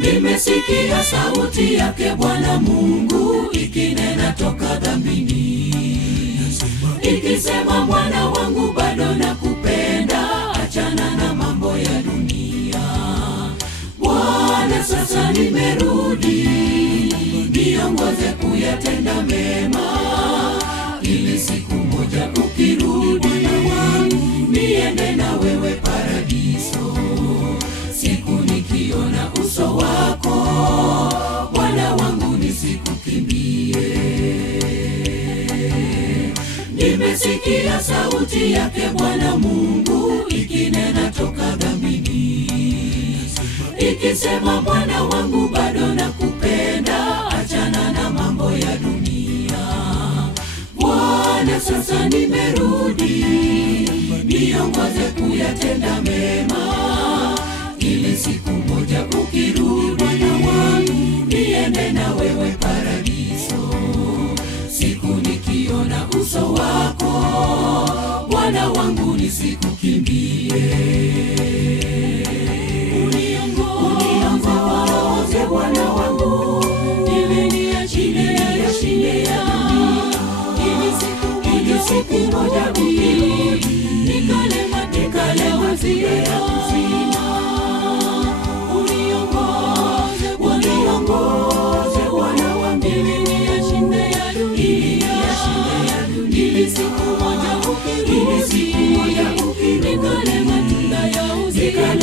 Nimesikia sauti yake Bwana Mungu ikinena toka dhambini, ikisema mwana wangu bado nakupenda, achana na mambo ya dunia. Bwana sasa nimerudi, niongoze kuyatenda mema, ili siku moja ukirudi niende na wewe paradiso. Siku nikiona uso wako Bwana wangu nisikukimbie. Nimesikia sauti yake Bwana Mungu ikinena toka dhambini, ikisema mwana wangu bado nakupenda, achana na mambo ya dunia. Bwana sasa nimerudi, niongoze kuyatenda mema, ili siku moja ukirudi Bwana wangu niende na wewe paradiso. Siku nikiona uso wako Bwana wangu nisikukimbie. Uniongoze Bwana wangu, ili niachie ya dunia, ili siku moja ukirudi nikale maziwa ya uzima. Uniongoze Bwana wangu, ili niachie ya dunia, ili siku moja ukirudi nikale matunda ya uzima.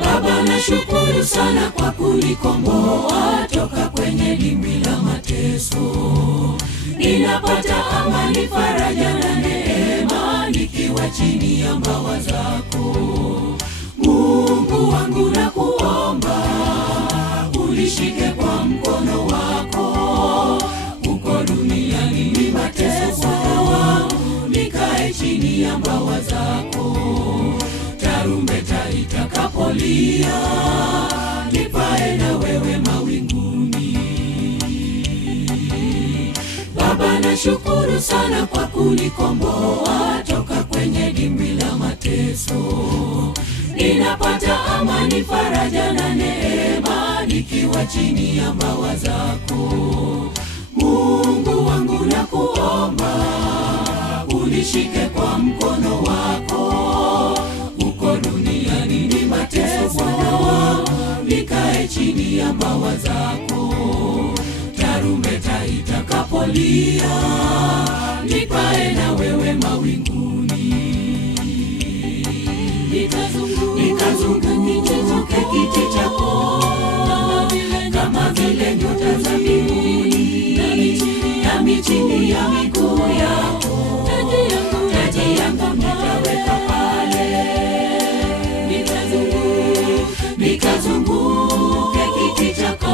Baba nashukuru sana kwa kunikomboa toka kwenye dimbwi la mateso. Ninapata amani, faraja na neema nikiwa chini ya mbawa zako. Mungu wangu nakuomba, unishike kwa mkono wako. Uko duniani ni mateso sawa, nikae chini ya mbawa zako. Tarumbeta itakapolia, nipae na wewe mawinguni. Baba nashukuru sana kwa kunikomboa toka kwenye dimbwi la mateso. Ninapata amani, faraja na neema nikiwa chini ya mbawa zako. Mungu wangu nakuomba, unishike kwa mkono wako. Uko duniani ni mateso sawa, nikae chini ya mbawa zako. Tarumbeta itakapolia, nipae na wewe mawinguni. Nikazunguke kiti chako, kama vile nyota za mbinguni, nami chini ya miguu yako. Taji yangu nitaweka pale. Nikazunguke kiti chako,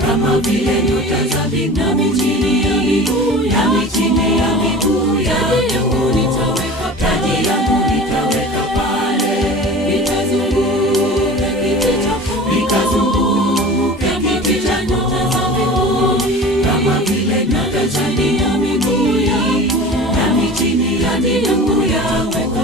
kama vile nyota za mbinguni, nami chini ya miguu yako. Taji yangu nitaweka pale. Nikazunguke kiti chako, kama vile nyota za mbinguni, nami chini ya miguu yako.